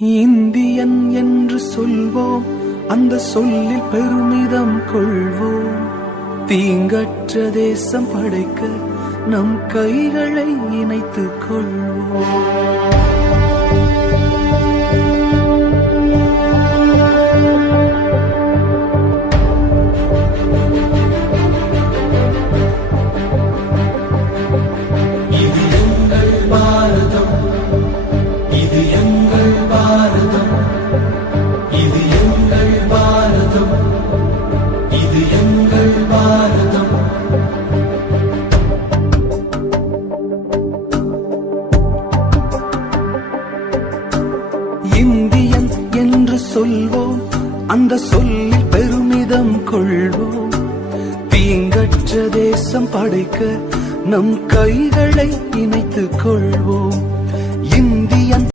Indian என்று சொல்வோம், அந்த சொல்லில் பெருமிதம் கொள்வோம். தீங்கற்ற தேசம் படைக்க நம் கைகளை இணைத்துக் கொள்வோம். இது எங்கள் பாரதம், இது எங்கள் பாரதம், இது எங்கள் பாரதம், இது எங்கள் பாரதம். இந்தியன் என்று சொல்வோம், அந்த சொல்லில் பெருமிதம் கொள்வோம். தீங்கற்ற தேசம் படைக்க நம் கைகளை இணைத்துக் கொள்வோம்.